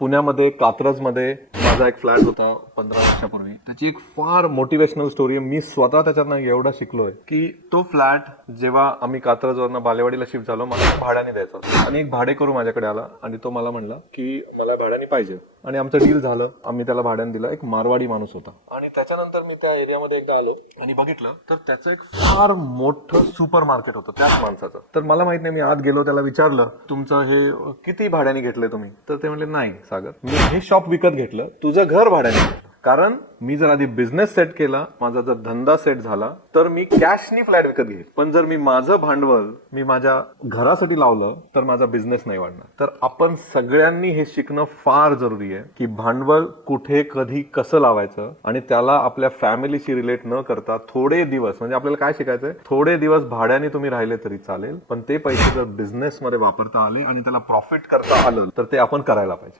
पुण्यामध्ये कात्रजमध्ये माझा एक फ्लॅट होता 15 वर्षापूर्वी. त्याची एक फार मोटिवेशनल स्टोरी आहे. मी स्वतः त्याच्यातनं एवढा शिकलोय की तो फ्लॅट जेव्हा आम्ही कात्रजवरनं बालेवाडीला शिफ्ट झालो, मला भाड्याने द्यायचा होता. आणि एक भाडेकरू माझ्याकडे आला आणि तो मला म्हणला की मला भाड्याने पाहिजे. आणि आमचं डील झालं. आम्ही त्याला भाड्याने दिला. एक मारवाडी माणूस होता. आणि त्याच्यानंतर मी त्या एरियामध्ये एकदा आलो आणि बघितलं तर त्याचं एक फार मोठं सुपर मार्केट होतं त्याच माणसाचं. तर मला माहित नाही, मी आत गेलो, त्याला विचारलं तुमचं हे किती भाड्याने घेतलंय तुम्ही? तर ते म्हणले नाही सागर, मी हे शॉप विकत घेतलं, तुझं घर भाड्याने घेतलं. कारण मी जर आधी बिझनेस सेट केला, माझा जर धंदा सेट झाला तर मी कॅशनी फ्लॅट विकत घेईन. पण जर मी माझं भांडवल मी माझ्या घरासाठी लावलं तर माझा बिझनेस नाही वाढणार. तर आपण सगळ्यांनी हे शिकणं फार जरुरी आहे की भांडवल कुठे कधी कसं लावायचं आणि त्याला आपल्या फॅमिलीशी रिलेट न करता थोडे दिवस, म्हणजे आपल्याला काय शिकायचंय, थोडे दिवस भाड्याने तुम्ही राहिले तरी चालेल, पण ते पैसे जर बिझनेस मध्ये वापरता आले आणि त्याला प्रॉफिट करता आलं तर ते आपण करायला पाहिजे.